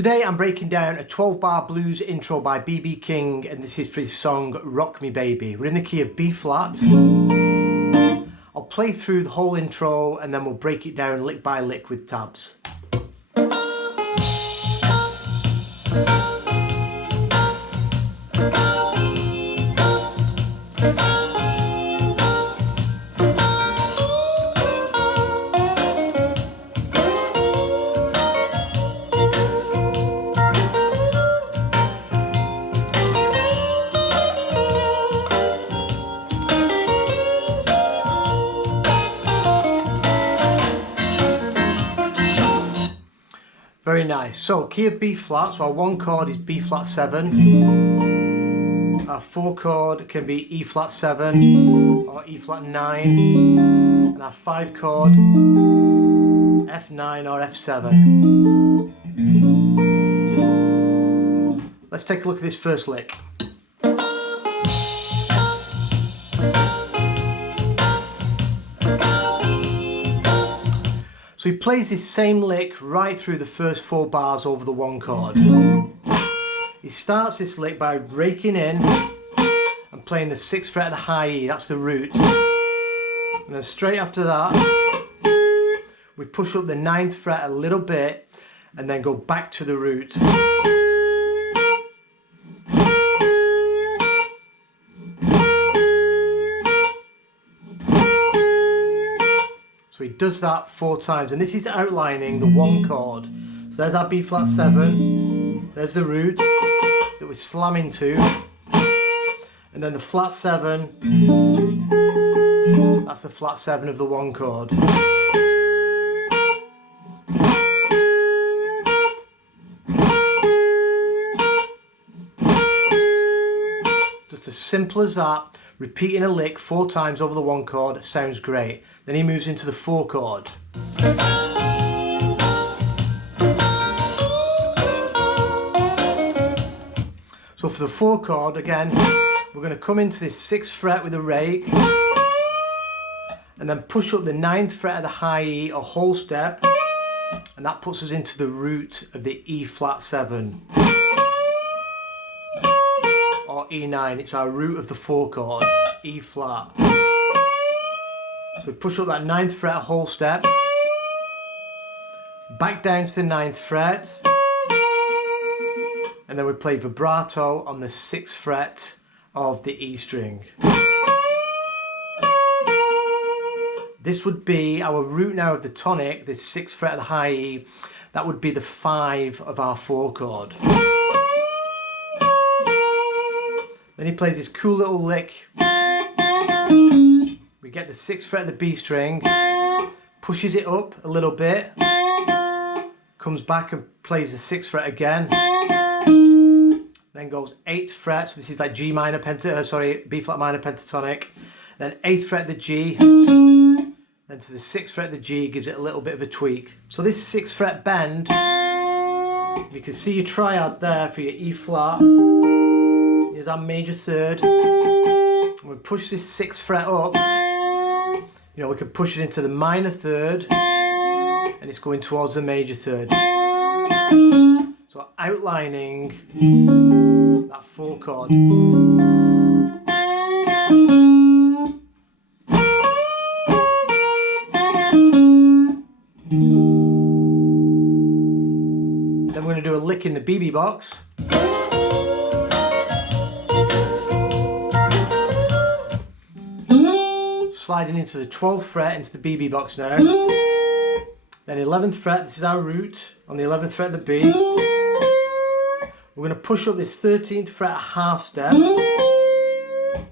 Today I'm breaking down a 12-bar blues intro by bbking, and this is for his song Rock Me Baby. We're in the key of B flat. I'll play through the whole intro and then we'll break it down lick by lick with tabs. Very nice. So key of B flat, so our one chord is B flat 7. Our four chord can be E flat 7 or E flat 9. And our five chord F9 or F7. Let's take a look at this first lick. So he plays this same lick right through the first 4 bars over the one chord. He starts this lick by raking in and playing the 6th fret of the high E, that's the root. And then straight after that, we push up the 9th fret a little bit and then go back to the root. So he does that 4 times, and this is outlining the one chord. So there's our B flat 7, there's the root that we're slamming to, and then the flat 7, that's the flat 7 of the one chord. Just as simple as that. Repeating a lick 4 times over the one chord sounds great. Then he moves into the 4 chord. So for the 4 chord, again, we're going to come into this 6th fret with a rake and then push up the 9th fret of the high E, a whole step, and that puts us into the root of the E flat 7. Or E9, it's our root of the 4 chord, E flat. So we push up that 9th fret a whole step, back down to the 9th fret, and then we play vibrato on the 6th fret of the E string. This would be our root now of the tonic, this 6th fret of the high E, that would be the 5 of our 4 chord. Then he plays this cool little lick. We get the 6th fret of the B string, pushes it up a little bit, comes back and plays the 6th fret again, then goes 8th fret, so this is like B flat minor pentatonic, then 8th fret of the G, then to the 6th fret of the G, gives it a little bit of a tweak. So this 6th fret bend, you can see your triad there for your E flat. Here's our major third. We push this 6th fret up. You know, we can push it into the minor third, and it's going towards the major third. So outlining that 4 chord. Then we're going to do a lick in the BB box. Sliding into the 12th fret into the BB box now. Then 11th fret, this is our root on the 11th fret of the B. We're going to push up this 13th fret a half step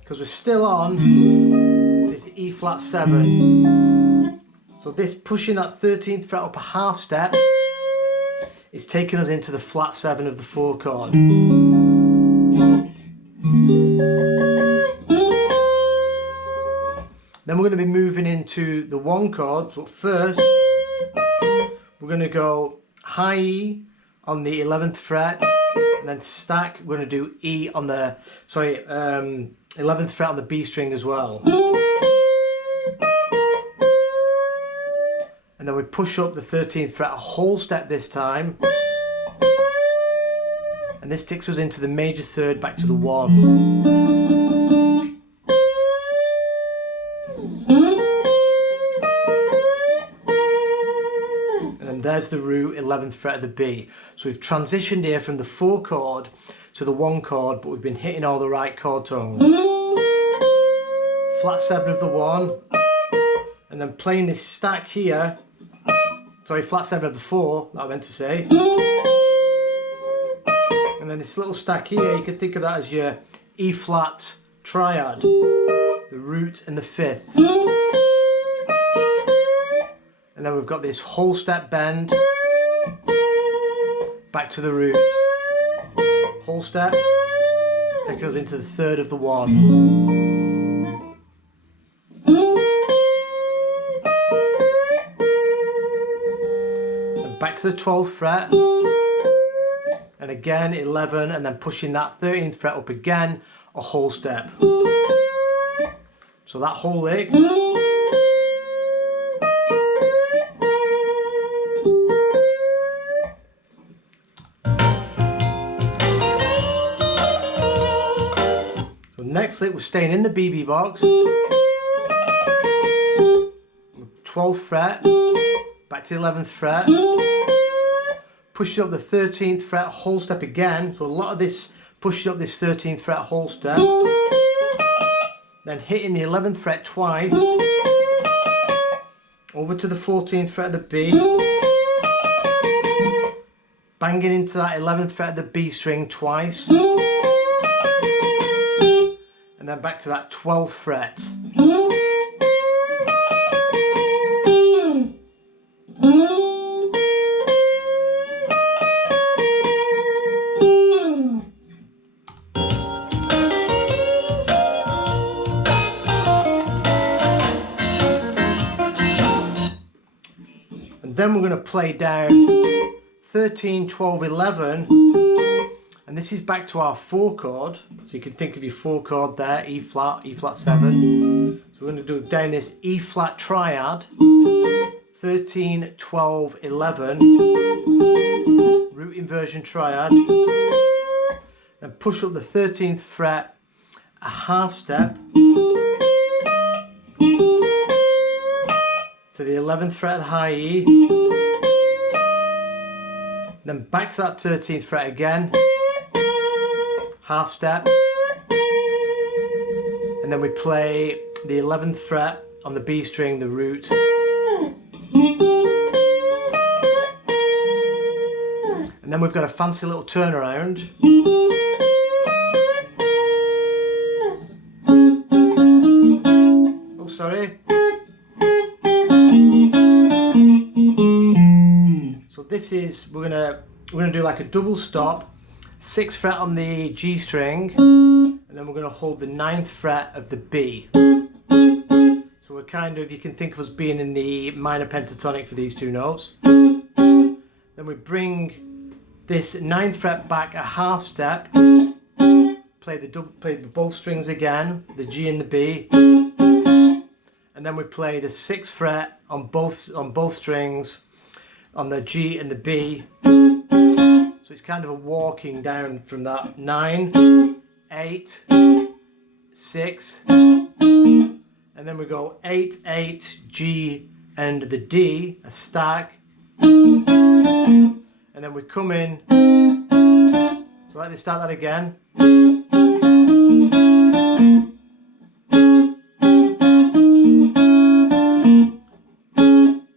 because we're still on this E flat 7. So this pushing that 13th fret up a half step is taking us into the flat 7 of the 4 chord. Then we're going to be moving into the 1 chord, but first we're going to go high E on the 11th fret, and then stack, we're going to do E on the, 11th fret on the B string as well. And then we push up the 13th fret a whole step this time, and this takes us into the major third back to the 1. And then there's the root, 11th fret of the B. So we've transitioned here from the 4 chord to the 1 chord, but we've been hitting all the right chord tones. Flat 7 of the 1, and then playing this stack here, sorry, flat 7 of the 4, that I meant to say. And then this little stack here, you can think of that as your E flat triad, the root and the 5th. And then we've got this whole step bend, back to the root, whole step, taking us into the 3rd of the 1. And back to the 12th fret, and again 11, and then pushing that 13th fret up again, a whole step. So that whole lick. Next lick, we're staying in the BB box, 12th fret, back to the 11th fret, pushing up the 13th fret, whole step again, so a lot of this pushing up this 13th fret whole step, then hitting the 11th fret twice, over to the 14th fret of the B, banging into that 11th fret of the B string twice, and then back to that 12th fret. And then we're going to play down 13, 12, 11. And this is back to our 4 chord, so you can think of your 4 chord there, E flat 7. So we're going to do down this E flat triad, 13, 12, 11, root inversion triad, and push up the 13th fret a half step to the 11th fret of the high E, then back to that 13th fret again, half step, and then we play the 11th fret on the B string, the root, and then we've got a fancy little turnaround, oh sorry, so this is, we're gonna do like a double stop, 6th fret on the G string, and then we're going to hold the 9th fret of the B. So we're kind of, you can think of us being in the minor pentatonic for these 2 notes. Then we bring this 9th fret back a half step, play both strings again, the G and the B, and then we play the 6th fret on both strings on the G and the B. So it's kind of a walking down from that 9, 8, 6, and then we go 8, 8, G and the D, a stack, and then we come in, so let me start that again.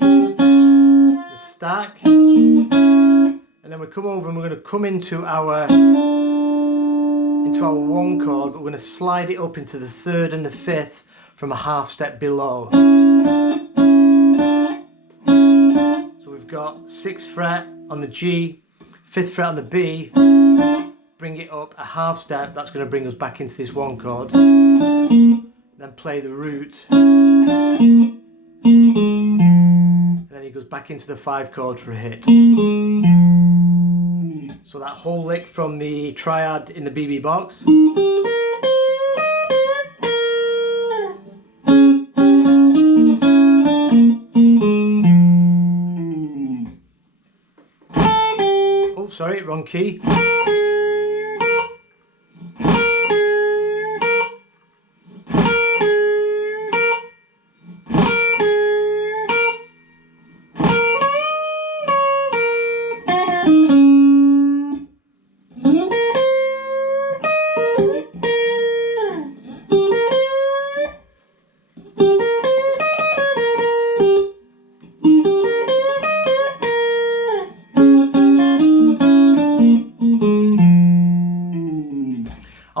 The stack. And then we come over and we're going to come into our 1 chord, but we're going to slide it up into the 3rd and the 5th from a half step below. So we've got 6th fret on the G, 5th fret on the B, bring it up a half step, that's going to bring us back into this 1 chord, then play the root, and then he goes back into the 5 chord for a hit. So that whole lick from the triad in the BB box. Oh, sorry, wrong key.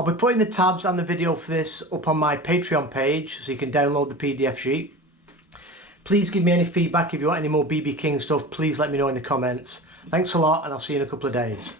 I'll be putting the tabs and the video for this up on my Patreon page so you can download the PDF sheet. Please give me any feedback. If you want any more BB King stuff, please let me know in the comments. Thanks a lot, and I'll see you in a couple of days.